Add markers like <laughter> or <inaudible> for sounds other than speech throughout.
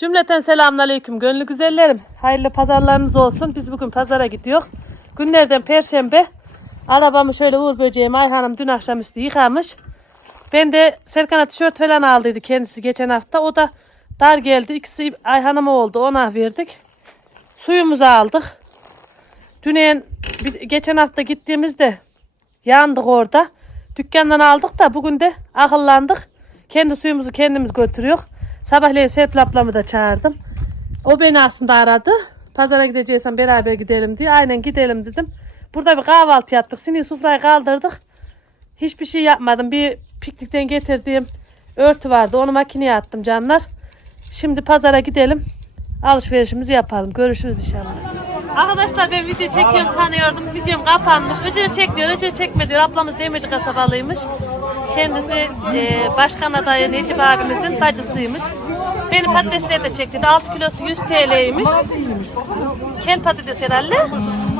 Cümleten selamünaleyküm gönlü güzellerim. Hayırlı pazarlarınız olsun. Biz bugün pazara gidiyor. Günlerden perşembe. Arabamı şöyle Uğur böceğim Ayhan'ım dün akşamüstü yıkamış. Ben de Serkan'a tişört falan aldıydı kendisi geçen hafta. O da dar geldi. İkisi Ayhan'ıma oldu. Ona verdik. Suyumuzu aldık. Dünen geçen hafta gittiğimizde yandık orada. Dükkandan aldık da bugün de akıllandık. Kendi suyumuzu kendimiz götürüyor. Sabahleyin Serpil ablamı da çağırdım. O beni aslında aradı. Pazara gideceksen beraber gidelim diye. Aynen gidelim dedim. Burada bir kahvaltı yaptık. Sini sufrayı kaldırdık. Hiçbir şey yapmadım. Bir piknikten getirdiğim örtü vardı. Onu makineye attım canlar. Şimdi pazara gidelim. Alışverişimizi yapalım. Görüşürüz inşallah. Arkadaşlar ben video çekiyorum sanıyordum. Videom kapanmış. Öcü çek diyor, öcü çekme diyor. Ablamız demirci kasabalıymış. Kendisi e, başkan adayı Necip abimizin bacısıymış. Beni patatesleri de çekti. 6 kilosu 100 TL'ymiş. Kel patates herhalde.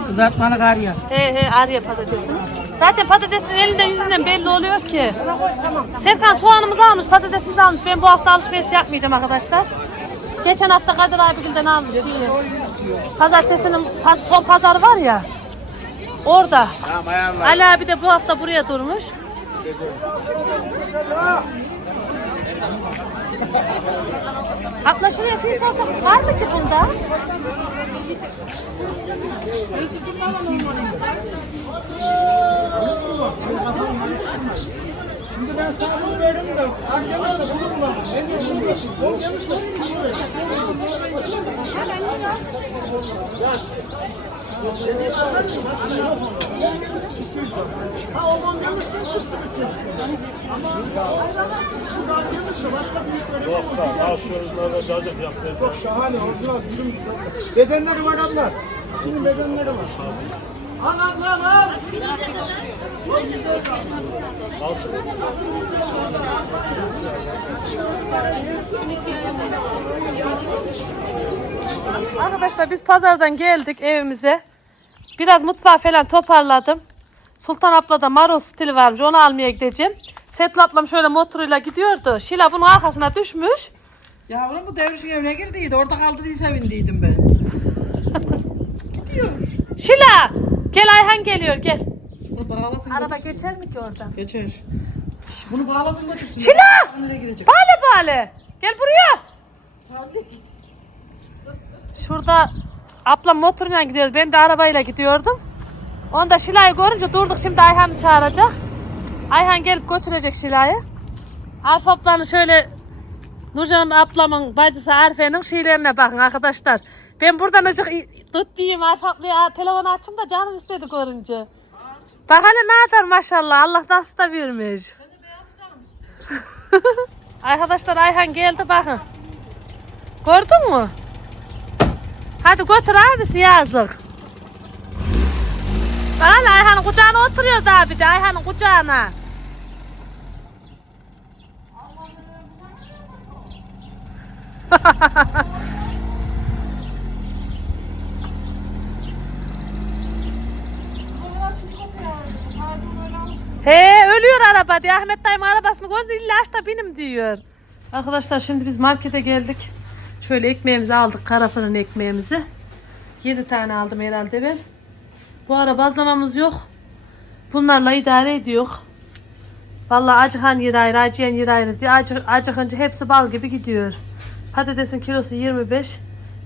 Kızartmalı kar ya. He he Arya patatesiymiş. Zaten patatesin elinden yüzünden belli oluyor ki. Serkan soğanımızı almış, patatesimizi almış. Ben bu hafta alışveriş yapmayacağım arkadaşlar. Geçen hafta Kadir abigilden almış şeyi. Pazartesinin paz, son pazarı var ya. Orada. Ali abi de bu hafta buraya durmuş. Abla şuraya şey sorsak var mı ki bunda? Şimdi ben sana bunu veririm de gelirse bunu bana. Ne diyor bunu? O gelirse Ha ondan gelirse üstü bir Ama buradan gelirse başka büyükleri Yoksa aşırılarda cacık yaptı. Çok şahane, orijinal, gülüm. Bedenleri var abla. Şimdi bedenleri var. Al al al al. Arkadaşlar biz pazardan geldik evimize. Biraz mutfağı falan toparladım. Sultan abla da maro stili varmış onu almaya gideceğim. Setli ablam şöyle motoruyla gidiyordu. Şila bunun arkasına düşmüş. Yavrum bu devrişin evine girdiydi. Orada kaldı diye sevindiydim ben. <laughs> Şila! Gel Ayhan geliyor gel. Bunu bağlasın Araba götürsün. geçer mi ki oradan? Geçer. Şş, Bunu bağlasın götürsün. Şila! Nereye gidecek? Bale bale! Gel buraya! İşte. Şurada ablam motoruyla gidiyordu. Ben de arabayla gidiyordum. Onda Şila'yı görünce durduk. Şimdi Ayhan'ı çağıracak. Ayhan gelip götürecek Şila'yı. Arif ablanın şöyle Nurcan ablamın bacısı Arife'nin şeylerine bakın arkadaşlar. Ben buradan acık tut diyeyim ablaya telefonu açayım da canım istedi görünce. Bak hele ne kadar maşallah Allah nasıl da vermiş. <laughs> arkadaşlar Ayhan geldi bakın. Gördün mü? Hadi götür abisi yazık. Bana Ayhan'ın kucağına oturuyoruz abi de Ayhan'ın kucağına. <laughs> He ölüyor araba diye Ahmet dayım arabasını gördü illa da benim diyor. Arkadaşlar şimdi biz markete geldik. Şöyle ekmeğimizi aldık kara fırın ekmeğimizi. 7 tane aldım herhalde ben. Bu ara bazlamamız yok. Bunlarla idare ediyor. Vallahi acıkan yer ayrı, acıyan yer ayrı diye acı, acıkınca hepsi bal gibi gidiyor. Patatesin kilosu 25,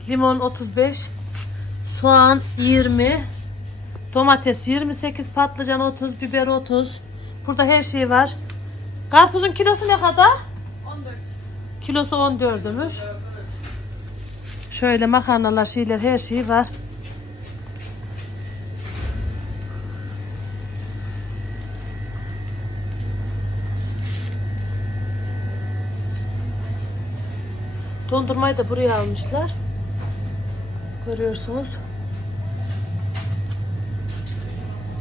limon 35, soğan 20, domates 28, patlıcan 30, biber 30. Burada her şey var. Karpuzun kilosu ne kadar? 14. Kilosu 14'ümüş. Şöyle makarnalar, şeyler her şey var. Dondurmayı da buraya almışlar. Görüyorsunuz.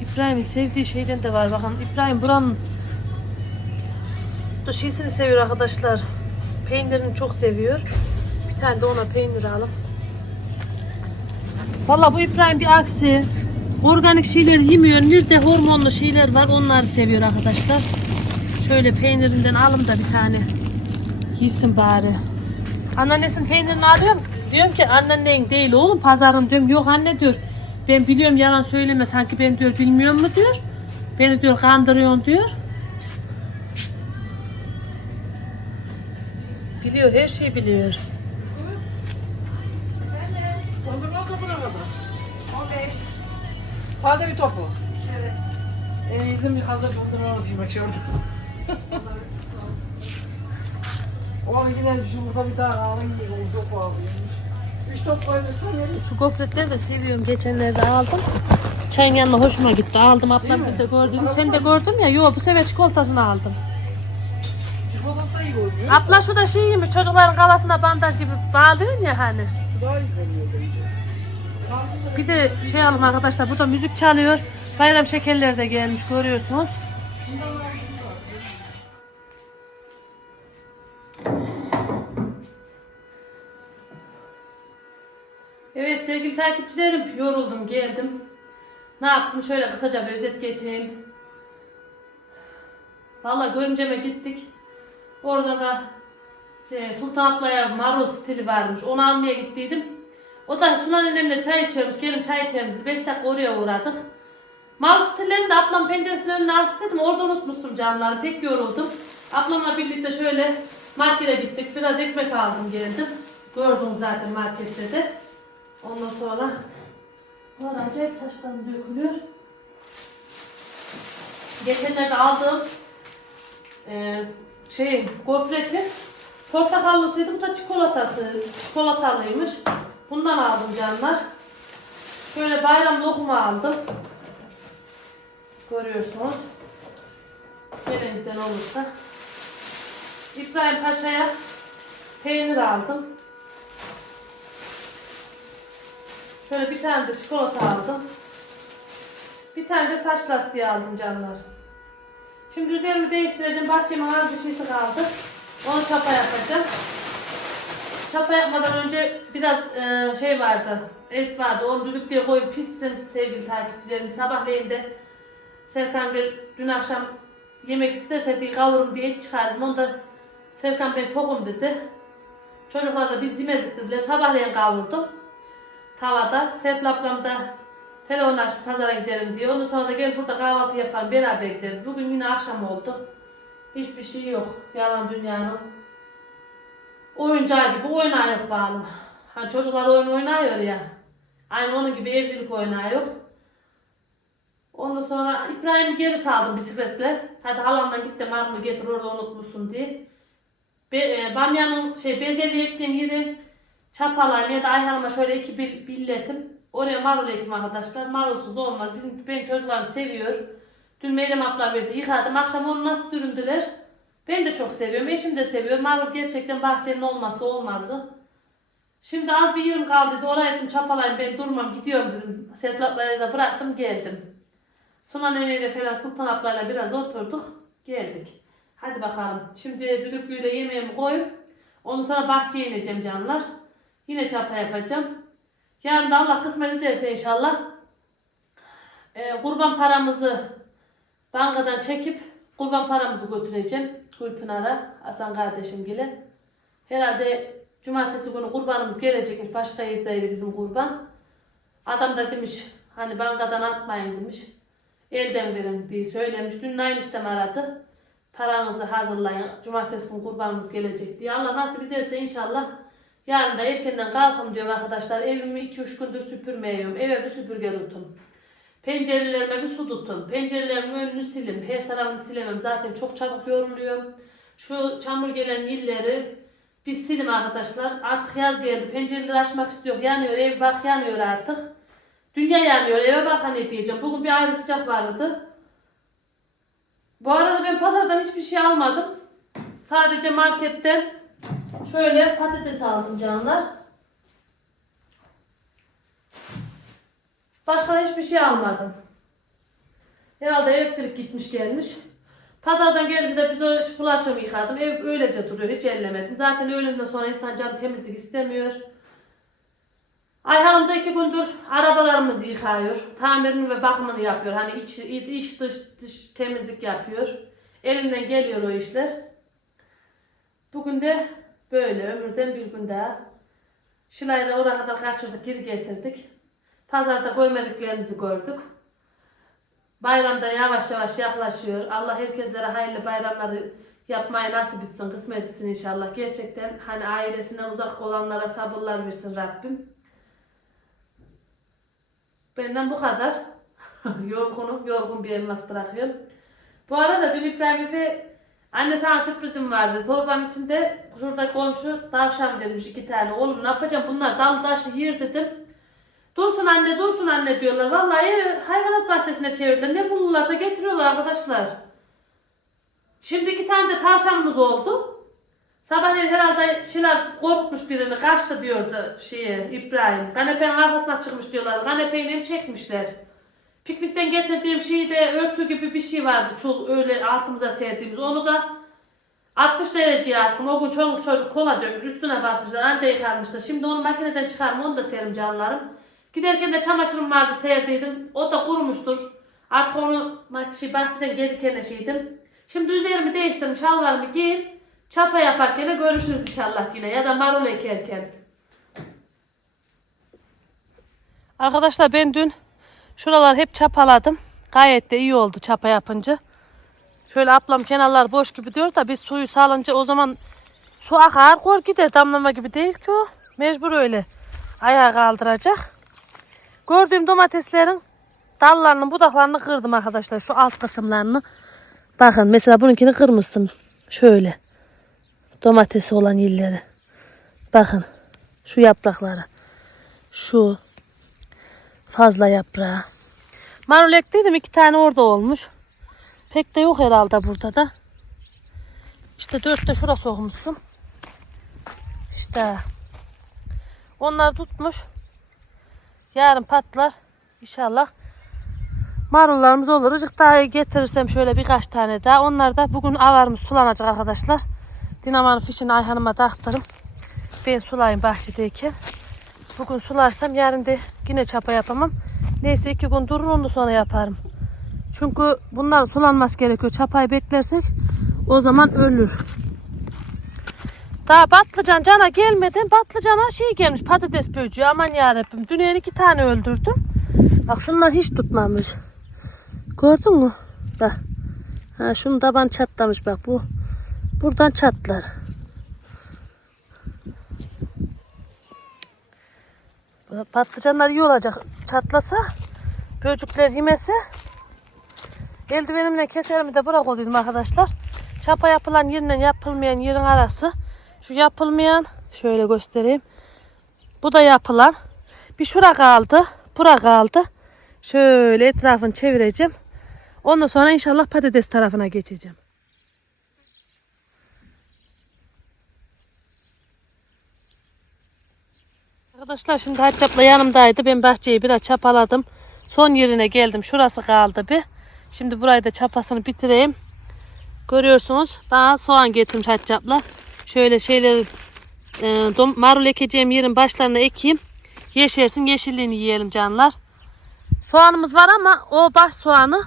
İbrahim'in sevdiği şeyden de var. Bakın İbrahim buranın şeysini seviyor arkadaşlar. Peynirini çok seviyor. Bir tane de ona peynir alalım. Valla bu İbrahim bir aksi. Organik şeyler yemiyor. Nerede hormonlu şeyler var onları seviyor arkadaşlar. Şöyle peynirinden alım da bir tane. Yesin bari. Anneannesinin peynirini alıyorum. Diyorum ki anneannen değil oğlum pazarın diyorum. Yok anne diyor. Ben biliyorum yalan söyleme sanki ben diyor bilmiyor mu diyor. Beni diyor kandırıyorsun diyor. Biliyor her şeyi biliyor. Dondurma da buna kadar. 15. Sade bir topu. Evet. En iyisi bir hazır dondurma yapayım bak şurada. Oğlum yine yumurta bir tane alın yiyelim. Çok pahalıymış. Üç top koymuşsan yerim. Şu gofretleri de seviyorum. Geçenlerde aldım. Çayın yanına hoşuma gitti. Aldım ablam bir de gördüm. Sen de gördün ya. Yo bu sefer çikolatasını aldım. Çikolatası da iyi oluyor. Abla şu da şeymiş çocukların kafasına bandaj gibi bağlıyorsun ya hani. Şu daha iyi oluyor bence. Bir de şey alalım arkadaşlar burada müzik çalıyor. Bayram şekerleri de gelmiş görüyorsunuz. Sevgili takipçilerim yoruldum geldim. Ne yaptım şöyle kısaca bir özet geçeyim. Valla görümceme gittik. Orada da şey, Sultan ablaya marul stili varmış. Onu almaya gittiydim. O da Sunan annemle çay içiyormuş. Gelin çay içelim dedi. 5 dakika oraya uğradık. Marul stillerini de ablam penceresinin önüne astırdım. Orada unutmuştum canlarım. Pek yoruldum. Ablamla birlikte şöyle markete gittik. Biraz ekmek aldım geldim. Gördünüz zaten markette de. Ondan sonra Valla acayip saçlarım dökülüyor. Geçenlerde aldığım e, şey gofreti portakallısıydı. Bu da çikolatası. Çikolatalıymış. Bundan aldım canlar. Şöyle bayram lokumu aldım. Görüyorsunuz. Elimden olursa. İbrahim Paşa'ya peynir aldım. Şöyle bir tane de çikolata aldım. Bir tane de saç lastiği aldım canlar. Şimdi üzerimi değiştireceğim. Bahçemin az bir şeysi kaldı. Onu çapa yapacağım. Çapa yapmadan önce biraz e, şey vardı. Et vardı. Onu düdük diye koyup pişsin sevgili takipçilerim. Sabahleyin de Serkan Bey dün akşam yemek isterse diye kavurum diye çıkardım. Onu da Serkan Bey tokum dedi. Çocuklar da biz yemezdik dediler. Sabahleyin kavurdum. Tavada. Serpil ablam da telefon açıp pazara gidelim diye. Ondan sonra da gel burada kahvaltı yapalım beraber gidelim. Bugün yine akşam oldu. Hiçbir şey yok. Yalan dünyanın. Oyuncağı gibi oynuyor bağlı. Hani çocuklar oyun oynuyor ya. Aynı onun gibi evcilik oynuyor. Ondan sonra İbrahim'i geri saldım bisikletle. Hadi halamdan git de marmı getir orada unutmuşsun diye. Be, e, Bamya'nın şey bezelye ektiğim yeri çapalayım ya da Ayhan'ıma şöyle iki bil, billetim. Oraya marul ekim arkadaşlar. Marulsuz olmaz. Bizim benim çocuklarım seviyor. Dün Meryem abla verdi yıkadım. Akşam onu nasıl düründüler. Ben de çok seviyorum. Eşim de seviyor. Marul gerçekten bahçenin olmazsa olmazı. Şimdi az bir yerim kaldıydı. Oraya ettim çapalayayım ben durmam gidiyorum dedim. Serplatları da bıraktım geldim. Sonra neneyle falan Sultan ablayla biraz oturduk. Geldik. Hadi bakalım. Şimdi düdüklüyle yemeğimi koyup ondan sonra bahçeye ineceğim canlar. Yine çapa yapacağım. Yarın da Allah kısmet ederse inşallah e, kurban paramızı bankadan çekip kurban paramızı götüreceğim. Gülpınar'a, Hasan kardeşim gibi. Herhalde cumartesi günü kurbanımız gelecekmiş. Başka yerdeydi bizim kurban. Adam da demiş hani bankadan atmayın demiş. Elden verin diye söylemiş. Dün aynı işlem aradı. Paranızı hazırlayın. Cumartesi günü kurbanımız gelecek diye. Allah nasip ederse inşallah yarın da erkenden kalkım diyorum arkadaşlar. Evimi 2-3 gündür süpürmeyeyim. Eve bir süpürge tutun. Pencerelerime bir su tutun. Pencerelerimin önünü silin. Her tarafını silemem. Zaten çok çabuk yoruluyorum. Şu çamur gelen yerleri bir silim arkadaşlar. Artık yaz geldi. Pencereleri açmak istiyor. Yanıyor. Ev bak yanıyor artık. Dünya yanıyor. Eve bak hani diyeceğim. Bugün bir ayrı sıcak vardı. Bu arada ben pazardan hiçbir şey almadım. Sadece marketten şöyle patates aldım canlar. Başka hiçbir şey almadım. Herhalde elektrik gitmiş gelmiş. Pazardan gelince de biz o şu bulaşığımı yıkadım. Ev öylece duruyor. Hiç ellemedim. Zaten öğlenden sonra insan can temizlik istemiyor. Ayhan'ım da iki gündür arabalarımızı yıkıyor. Tamirini ve bakımını yapıyor. Hani iç, iç dış, dış temizlik yapıyor. Elinden geliyor o işler. Bugün de Böyle ömürden bir gün daha. Şilay'ı da oraya kadar kaçırdık, geri getirdik. Pazarda görmediklerimizi gördük. Bayramda yavaş yavaş yaklaşıyor. Allah herkeslere hayırlı bayramları yapmayı nasip etsin, kısmet etsin inşallah. Gerçekten hani ailesinden uzak olanlara sabırlar versin Rabbim. Benden bu kadar. <laughs> Yorgunum, yorgun bir elmas bırakıyorum. Bu arada dün İbrahim Efe anne sana sürprizim vardı. Torbanın içinde şurada komşu tavşan vermiş iki tane. Oğlum ne yapacağım bunlar dal taşı yer dedim. Dursun anne dursun anne diyorlar. Vallahi hayvanat bahçesine çevirdiler. Ne bulurlarsa getiriyorlar arkadaşlar. Şimdi iki tane de tavşanımız oldu. Sabahleyin herhalde Şila korkmuş birini kaçtı diyordu şeye İbrahim. Kanepenin arkasına çıkmış diyorlar. Kanepeyi çekmişler. Piknikten getirdiğim şeyde örtü gibi bir şey vardı. Çul öyle altımıza serdiğimiz. Onu da 60 dereceye attım. O gün çoluk çocuk kola dökmüş. Üstüne basmışlar. Anca yıkarmışlar. Şimdi onu makineden çıkarım. Onu da serim canlarım. Giderken de çamaşırım vardı serdiydim. O da kurumuştur. Artık onu şey, bahçeden gelirken de şeydim. Şimdi üzerimi değiştirdim. Şalvarımı giyip çapa yaparken de görüşürüz inşallah yine. Ya da marul ekerken. Arkadaşlar ben dün şuralar hep çapaladım. Gayet de iyi oldu çapa yapınca. Şöyle ablam kenarlar boş gibi diyor da biz suyu salınca o zaman su akar kor gider damlama gibi değil ki o. Mecbur öyle ayağa kaldıracak. Gördüğüm domateslerin dallarının budaklarını kırdım arkadaşlar. Şu alt kısımlarını. Bakın mesela bununkini kırmıştım. Şöyle. Domatesi olan yerleri. Bakın. Şu yaprakları. Şu. Fazla yaprağı. Marul ekliydim. iki tane orada olmuş. Pek de yok herhalde burada da. İşte dört de şurası sokmuşsun. İşte. Onlar tutmuş. Yarın patlar. İnşallah. Marullarımız olur. Icık daha getirirsem şöyle birkaç tane daha. Onlar da bugün avarımız sulanacak arkadaşlar. Dinamanın fişini Ayhan'ıma taktırım. Ben sulayayım bahçedeyken. Bugün sularsam yarın da yine çapa yapamam. Neyse iki gün durur onu sonra yaparım. Çünkü bunlar sulanması gerekiyor. Çapayı beklersek o zaman ölür. Daha patlıcan cana gelmeden patlıcana şey gelmiş patates böceği aman yarabbim. Dün iki tane öldürdüm. Bak şunlar hiç tutmamış. Gördün mü? Bak. Ha, şunun taban çatlamış bak bu. Buradan çatlar. Patlıcanlar iyi olacak. Çatlasa böcekler yemese eldivenimle keserimi de bırak olayım arkadaşlar. Çapa yapılan yerle yapılmayan yerin arası. Şu yapılmayan şöyle göstereyim. Bu da yapılan. Bir şura kaldı. Bura kaldı. Şöyle etrafını çevireceğim. Ondan sonra inşallah patates tarafına geçeceğim. Arkadaşlar şimdi Haccap'la yanımdaydı. Ben bahçeyi biraz çapaladım. Son yerine geldim. Şurası kaldı bir. Şimdi burayı da çapasını bitireyim. Görüyorsunuz. Bana soğan getirmiş Haccap'la. Şöyle şeyleri e, dom- marul ekeceğim yerin başlarına ekeyim. Yeşersin yeşilliğini yiyelim canlar. Soğanımız var ama o baş soğanı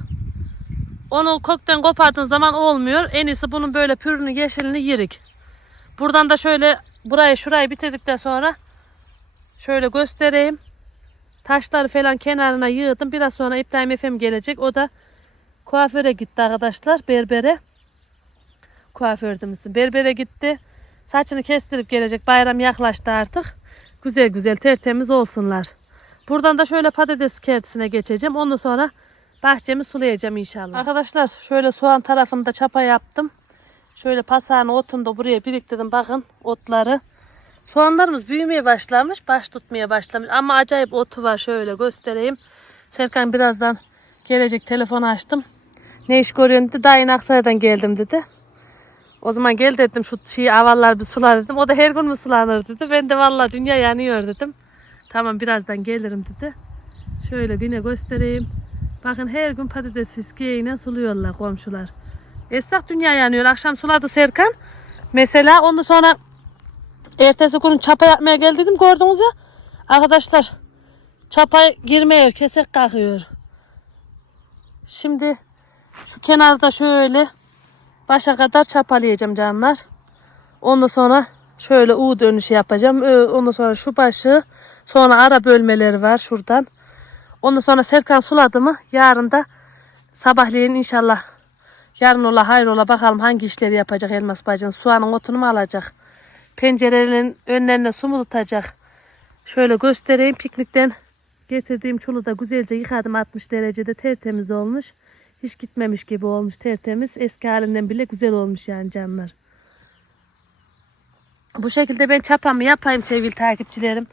onu kökten kopardığın zaman olmuyor. En iyisi bunun böyle pürünü yeşilini yirik. Buradan da şöyle burayı şurayı bitirdikten sonra şöyle göstereyim. Taşları falan kenarına yığdım. Biraz sonra İbrahim Efem gelecek. O da kuaföre gitti arkadaşlar. Berbere. Kuafördümüzün. Berbere gitti. Saçını kestirip gelecek. Bayram yaklaştı artık. Güzel güzel tertemiz olsunlar. Buradan da şöyle patates kertisine geçeceğim. Ondan sonra bahçemi sulayacağım inşallah. Arkadaşlar şöyle soğan tarafında çapa yaptım. Şöyle pasağını otunu da buraya biriktirdim. Bakın otları. Soğanlarımız büyümeye başlamış. Baş tutmaya başlamış. Ama acayip otu var. Şöyle göstereyim. Serkan birazdan gelecek. Telefon açtım. Ne iş görüyorsun dedi. Daha yeni Aksaray'dan geldim dedi. O zaman gel dedim şu şeyi avallar bir sula dedim. O da her gün mü sulanır dedi. Ben de vallahi dünya yanıyor dedim. Tamam birazdan gelirim dedi. Şöyle yine göstereyim. Bakın her gün patates fiskiyeyle suluyorlar komşular. Esnaf dünya yanıyor. Akşam suladı Serkan. Mesela ondan sonra ertesi gün çapa yapmaya gel dedim gördünüz ya. Arkadaşlar çapa girmiyor. Kesek kalkıyor. Şimdi şu kenarda şöyle başa kadar çapalayacağım canlar. Ondan sonra Şöyle U dönüşü yapacağım. Ondan sonra şu başı. Sonra ara bölmeleri var şuradan. Ondan sonra Serkan suladı mı? Yarın da sabahleyin inşallah. Yarın ola hayır ola bakalım hangi işleri yapacak Elmas bacın. Soğanın otunu mu alacak? Pencerelerin önlerine su mu? Şöyle göstereyim piknikten getirdiğim çulu da güzelce yıkadım 60 derecede tertemiz olmuş. Hiç gitmemiş gibi olmuş tertemiz. Eski halinden bile güzel olmuş yani canlar. Bu şekilde ben çapamı yapayım sevgili takipçilerim.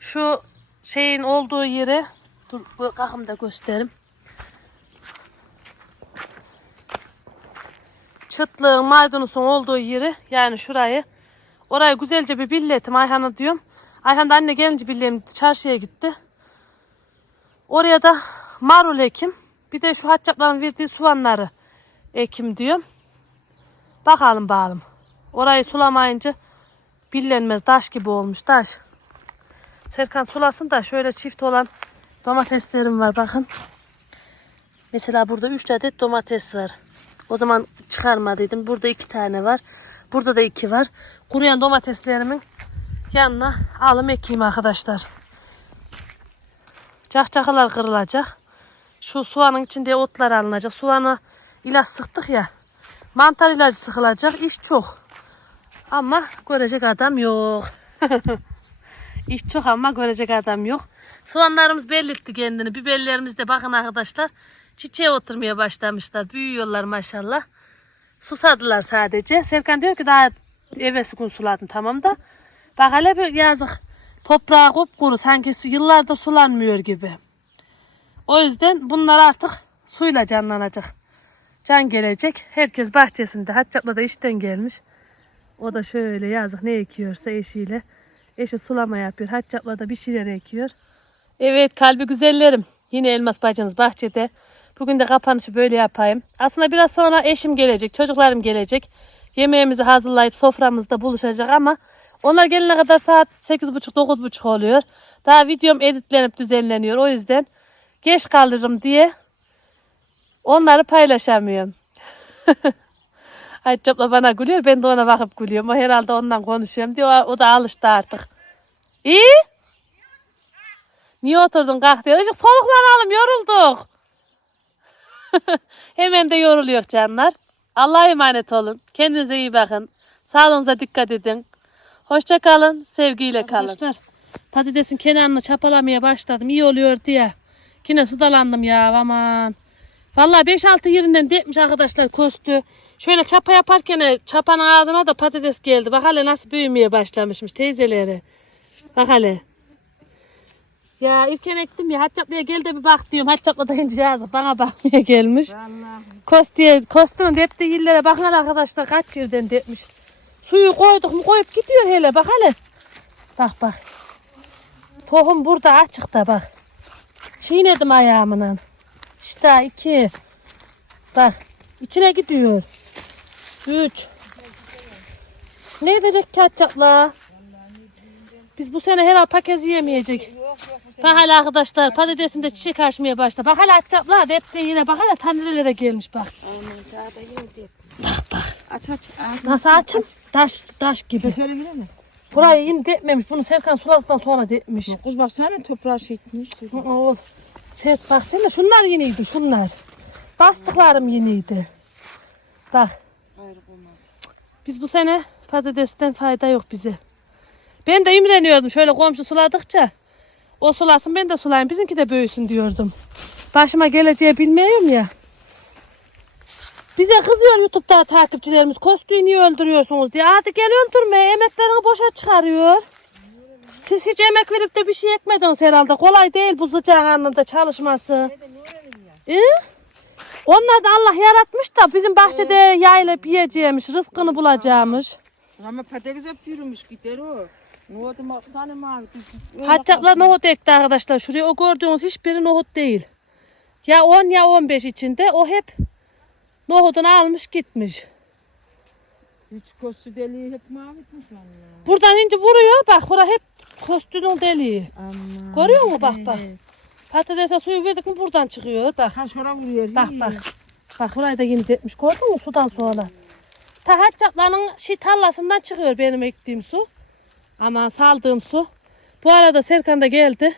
Şu şeyin olduğu yere dur bu kakım da göstereyim. Çıtlığın maydanozun olduğu yeri yani şurayı orayı güzelce bir billetim Ayhan'a diyorum. Ayhan da anne gelince billerim çarşıya gitti. Oraya da marul ekim. Bir de şu haccapların verdiği soğanları ekim diyorum. Bakalım bakalım. Orayı sulamayınca billenmez. Taş gibi olmuş taş. Serkan sulasın da şöyle çift olan domateslerim var bakın. Mesela burada 3 adet domates var. O zaman çıkarmadıydım. Burada 2 tane var. Burada da 2 var. Kuruyan domateslerimin yanına alım ekeyim arkadaşlar. Cahcakalar kırılacak. Şu soğanın içinde otlar alınacak. Soğana ilaç sıktık ya. Mantar ilacı sıkılacak. İş çok. Ama görecek adam yok. <laughs> İş çok ama görecek adam yok. Soğanlarımız belirtti kendini. Biberlerimiz de bakın arkadaşlar. Çiçeğe oturmaya başlamışlar. Büyüyorlar maşallah. Susadılar sadece. Serkan diyor ki daha evvesi gün suladım tamam da. Bak hele bir yazık. Toprağı kupkuru sanki yıllardır sulanmıyor gibi. O yüzden bunlar artık suyla canlanacak. Can gelecek. Herkes bahçesinde. Haccapla da işten gelmiş. O da şöyle yazık ne ekiyorsa eşiyle. Eşi sulama yapıyor. Haccapla da bir şeyler ekiyor. Evet kalbi güzellerim. Yine elmas bacımız bahçede. Bugün de kapanışı böyle yapayım. Aslında biraz sonra eşim gelecek. Çocuklarım gelecek. Yemeğimizi hazırlayıp soframızda buluşacak ama onlar gelene kadar saat 8.30-9.30 oluyor. Daha videom editlenip düzenleniyor. O yüzden geç kalırım diye onları paylaşamıyorum. <laughs> Haccapla bana gülüyor. Ben de ona bakıp gülüyorum. O herhalde ondan konuşuyorum diyor. O da alıştı artık. İyi. Niye oturdun kalk diyor. Azıcık soluklanalım yorulduk. <laughs> Hemen de yoruluyor canlar. Allah'a emanet olun. Kendinize iyi bakın. Sağlığınıza dikkat edin. Hoşça kalın. Sevgiyle kalın. Arkadaşlar patatesin kenarını çapalamaya başladım. İyi oluyor diye. Yine sıdalandım ya aman. Vallahi 5-6 yerinden depmiş arkadaşlar kostü. Şöyle çapa yaparken çapanın ağzına da patates geldi. Bak hele nasıl büyümeye başlamışmış teyzeleri. Bak hele. Ya ilken ektim ya Haccaplı'ya gel de bir bak diyorum. Haccaplı da <laughs> ince yazık bana bakmaya gelmiş. Kostiye, kostunu depti yillere bakın arkadaşlar kaç yerden depmiş. Suyu koyduk mu koyup gidiyor hele bak hele. Bak bak. Tohum burada açıkta bak. Çiğnedim ayağımla. İşte iki. Bak içine gidiyor. Üç. Ne edecek ki Haccaplı? Biz bu sene herhalde pakez yiyemeyecek. Bak hala arkadaşlar patatesinde çiçek açmaya başladı. Bak hala açacaklar hep de yine bak hala tanelere gelmiş bak. Bak bak. Aç aç. Ağzını Nasıl açın? Taş taş gibi. Bile mi? Burayı yine depmemiş. Bunu Serkan suladıktan sonra depmiş. Kız baksana toprağı şey etmiş. Oo. Sert baksana şunlar yeniydi şunlar. Bastıklarım yeniydi. Bak Ayrı olmaz. biz bu sene patatesten fayda yok bize. Ben de imreniyordum şöyle komşu suladıkça. O sulasın ben de sulayayım bizimki de büyüsün diyordum. Başıma geleceği bilmiyorum ya. Bize kızıyor YouTube'da takipçilerimiz. Kostüyü niye öldürüyorsunuz diye. Hadi gel öldürme. Emeklerini boşa çıkarıyor. Siz hiç emek verip de bir şey ekmediniz herhalde. Kolay değil bu sıcağın anında çalışması. Ee? Onlar da Allah yaratmış da bizim bahçede yayılıp yiyeceğimiş, rızkını bulacağımış. Ama patates hep yürümüş gider o. Oldu baksana mavi. Nohut ekti arkadaşlar. Şuraya o gördüğünüz hiçbiri nohut değil. Ya 10 ya 15 içinde o hep nohudunu almış gitmiş. Hiç kostu deliği hep mavi etmiş. Buradan ince vuruyor bak bura hep kostünün deliği. Aman. Görüyor musun bak bak. Patatese suyu verdik mi buradan çıkıyor bak. Ha şora vuruyor. Bak iyi. bak. Bak burayı da yeni etmiş gördün mü sudan sonra. Ta Haccaplanın şey tarlasından çıkıyor benim ektiğim su. Ama saldığım su. Bu arada Serkan da geldi.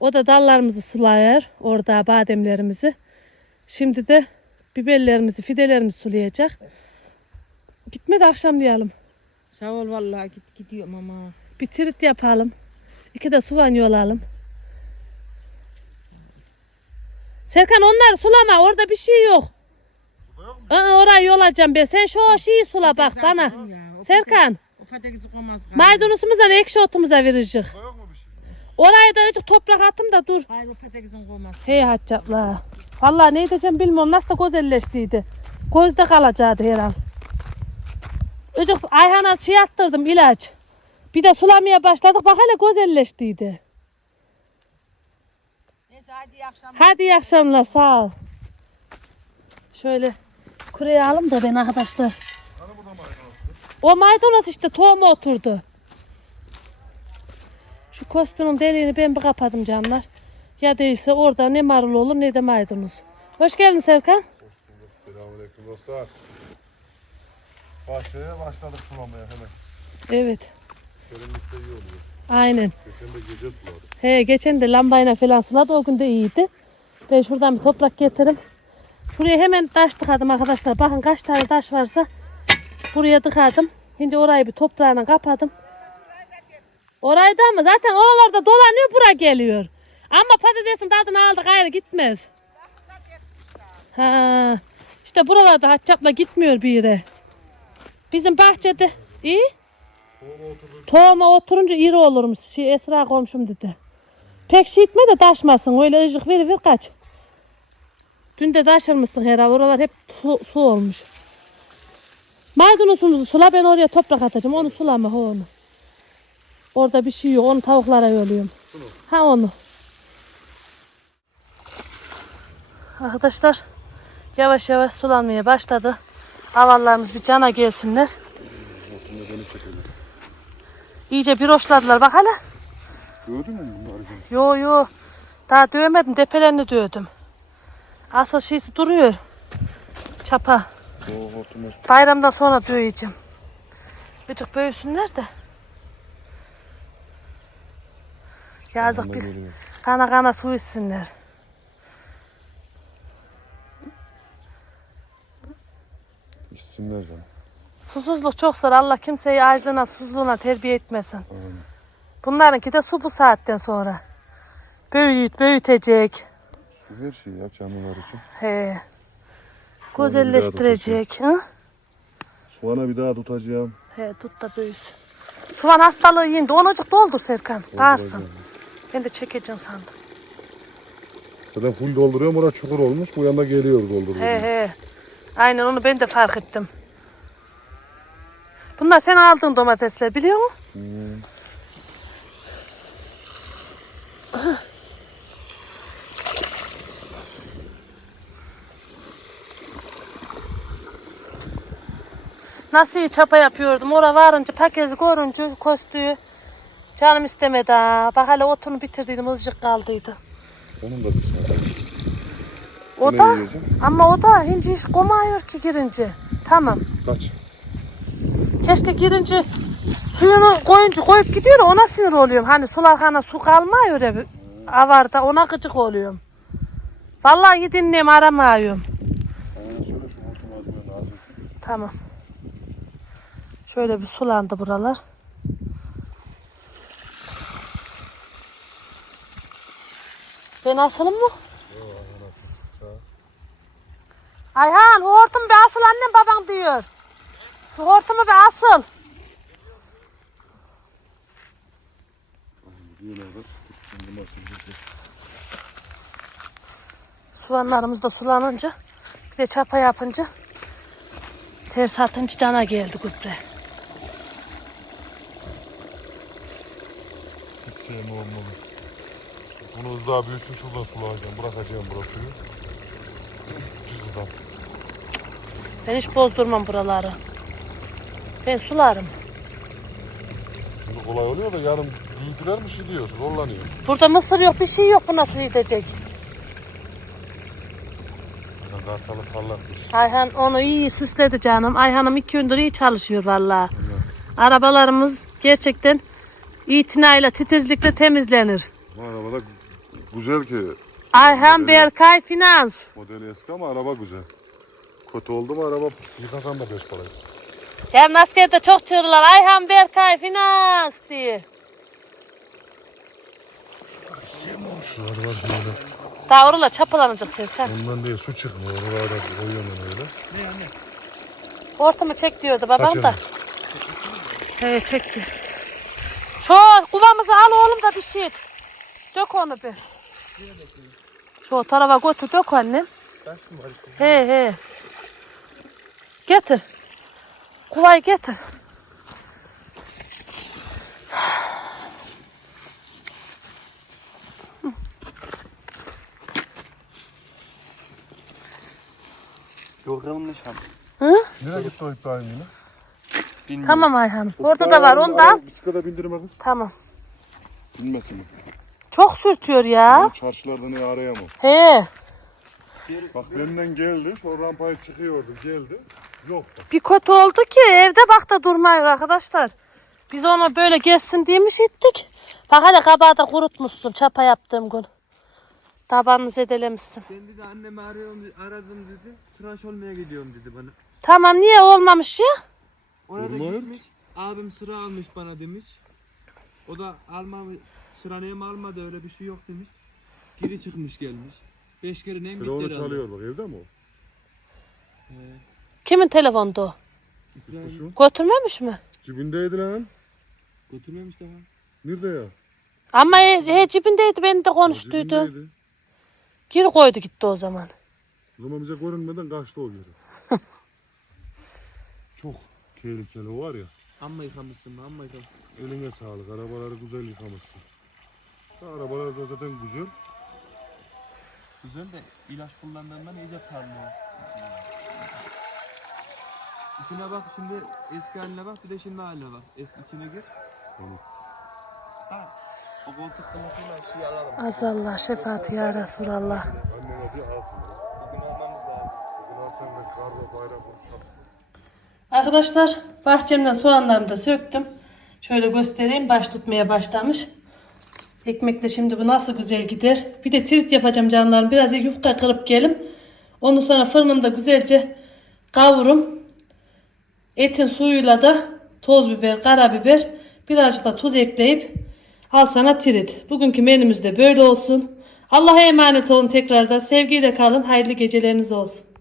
O da dallarımızı sulayır. Orada bademlerimizi. Şimdi de biberlerimizi, fidelerimizi sulayacak. Gitmedi akşamlayalım. Sağ ol vallahi git gidiyorum ama. Bir trit yapalım. İki de soğan yolalım. Serkan onları sulama. Orada bir şey yok. Aa, orayı yolacağım ben. Sen şu şeyi sula bak bana. Serkan. Patatesi koymaz. Maydanozumuza ekşi otumuza vericik. Oraya da azıcık toprak atım da dur. Hayır o patatesin koymaz. Hey Haccapla. Vallahi ne diyeceğim bilmiyorum. Nasıl da gözelleştiydi. Gözde kalacaktı herhal. Azıcık Ayhan'a şey attırdım ilaç. Bir de sulamaya başladık. Bak hele gözelleştiydi. Neyse hadi iyi akşamlar. Hadi iyi akşamlar sağ ol. Şöyle kureye alım da ben arkadaşlar. O maydanoz işte tohuma oturdu. Şu kostümün deliğini ben bir kapadım canlar. Ya değilse orada ne marul olur ne de maydanoz. Hoş geldin Serkan. Selamünaleyküm dostlar. Başlaya başladık sulamaya hemen. Evet. Serinlikte iyi oluyor. Aynen. Geçen de gece suladık. He geçen de lambayla falan suladı o gün de iyiydi. Ben şuradan bir toprak getiririm. Şuraya hemen taş tıkadım arkadaşlar. Bakın kaç tane taş varsa buraya tıkadım. Şimdi orayı bir toprağına kapadım. Orayı da ama zaten oralarda dolanıyor bura geliyor. Ama patatesin tadını aldı gayrı gitmez. Ha, işte buralarda haçapla gitmiyor bir yere. Bizim bahçede iyi. Tohuma oturunca iri olurmuş. Şey, Esra komşum dedi. Pek şey etme de taşmasın. Öyle ıcık ver ver kaç. Dün de taşırmışsın herhalde. Oralar hep su, su olmuş. Maydanozumuzu sula ben oraya toprak atacağım. Onu sulama ha onu. Orada bir şey yok. Onu tavuklara yolluyorum. Ha onu. Arkadaşlar yavaş yavaş sulanmaya başladı. Avallarımız bir cana gelsinler. İyice bir hoşladılar bak hele. Gördün mü? Yo yo. Daha dövmedim. Tepelerini dövdüm. Asıl şeysi duruyor. Çapa. Bayramdan sonra döveceğim. Gıcık büyüsünler de. Yazık bir kana kana su içsinler. içsinler canım. Susuzluk çok zor. Allah kimseyi açlığına, susuzluğuna terbiye etmesin. Bunlarınki de su bu saatten sonra. Büyüt, büyütecek. Su her şey ya canlılar için. He. Güzelleştirecek. Hı? Soğana bir daha tutacağım. He tut da büyüsün. Soğan hastalığı yindi. Onacık doldur Serkan. Karsın. Ben de çekeceğim sandım. Zaten full dolduruyorum. Orada çukur olmuş. Bu yana geliyor dolduruyor. He he. Aynen onu ben de fark ettim. Bunlar sen aldığın domatesler biliyor musun? Hmm. <laughs> Nasıl çapa yapıyordum. Ora varınca paketi görünce kostüğü. Canım istemedi ha. Bak hele otunu bitirdiydim azıcık kaldıydı. Onun da dışına. O Ne da yiyeceğim? ama o da hinci hiç komayıyor ki girince. Tamam. Kaç. Keşke girince suyunu koyunca koyup gidiyor ona sinir oluyorum. Hani sularkana su kalmıyor bir avarda ona gıcık oluyorum. Vallahi dinleyeyim aramıyorum. Tamam. Şöyle bir sulandı buralar. Ben asılım mı? Ayhan hortum bir asıl annem babam diyor. Şu hortumu bir asıl. Soğanlarımız da sulanınca bir de çapa yapınca ters atınca cana geldi gübre. Bunu hızlı daha büyüsün şuradan sulayacağım. Bırakacağım burası. Cızıdan. Ben hiç bozdurmam buraları. Ben sularım. Şimdi kolay oluyor da yarın büyüdüler mi şey diyor. Zorlanıyor. Burada mısır yok bir şey yok bu nasıl gidecek? Kartalı parlakmış. Ayhan onu iyi süsledi canım. Ayhan'ım iki gündür iyi çalışıyor valla. Arabalarımız gerçekten itinayla, titizlikle temizlenir. Güzel ki. Ayhan Berkay Finans. Modeli eski ama araba güzel. Kötü oldu mu araba yıkasan da beş para. Yarın askerde çok çığırırlar. Ayhan Berkay Finans diye. Şuralar var şöyle. Daha oralar çapalanacak Serkan. Ondan değil su çıkmıyor. Oralarda koyuyorum ben öyle. Ortamı çek diyordu babam da. He çekti. Şu kuvamızı al oğlum da bir şey. Dök onu bir. Şu tarafa götür dök annem. He he. Getir. Kuvayı getir. Yorganın nişan. Nereye gitti o İbrahim yine? Bilmiyorum. Tamam Ayhan. Orada da var onu da al. Bisiklete bindirme kız. Tamam. Binmesin mi? Çok sürtüyor ya. Çarşılarda ne arayamam. He. Bak benden geldi. Şu rampaya çıkıyordu. Geldi. Yok da. Bir kötü oldu ki evde bak da durmuyor arkadaşlar. Biz ona böyle geçsin diyemiş ettik. Bak hele kabağı da kurutmuşsun çapa yaptığım gün. Tabanını zedelemişsin. Ben dedi annemi arıyorum, aradım dedi. Tıraş olmaya gidiyorum dedi bana. Tamam niye olmamış ya? Orada Durmuyor. gitmiş. Abim sıra almış bana demiş. O da almamış. Sıra neyim almadı öyle bir şey yok demiş. Geri çıkmış gelmiş. Beş kere neyim Telefonu bitti herhalde. çalıyor bak evde mi o? Kimin telefondu o? İbrahim Götürmemiş mi? Cibindeydi lan. götürmemiş de var. Nerede ya? Ama he, he, cibindeydi beni de konuştuydu. Cibindeydi. Geri koydu gitti o zaman. O zaman bize görünmeden kaçtı o yere. <laughs> Çok tehlikeli o var ya. Amma yıkamışsın amma yıkamışsın. Eline sağlık. Arabaları güzel yıkamışsın. Arabalar da zaten güzel. Güzel de ilaç kullandığından iyice parlıyor. İçine bak şimdi eski haline bak bir de şimdi haline bak. Eski içine gir. Tamam. Ha, o koltuk kılıfıyla alalım. Azallah şefaat ya Resulallah. Annene bir alsın. ya. Bugün almamız lazım. Bugün alsan da kargo bayram olsun. Arkadaşlar bahçemden soğanlarımı da söktüm. Şöyle göstereyim baş tutmaya başlamış. Ekmekle şimdi bu nasıl güzel gider. Bir de tirit yapacağım canlarım. Biraz yufka kırıp gelim. Ondan sonra fırınımda güzelce kavurum. Etin suyuyla da toz biber, karabiber, birazcık da tuz ekleyip al sana tirit. Bugünkü menümüz de böyle olsun. Allah'a emanet olun tekrardan. Sevgiyle kalın. Hayırlı geceleriniz olsun.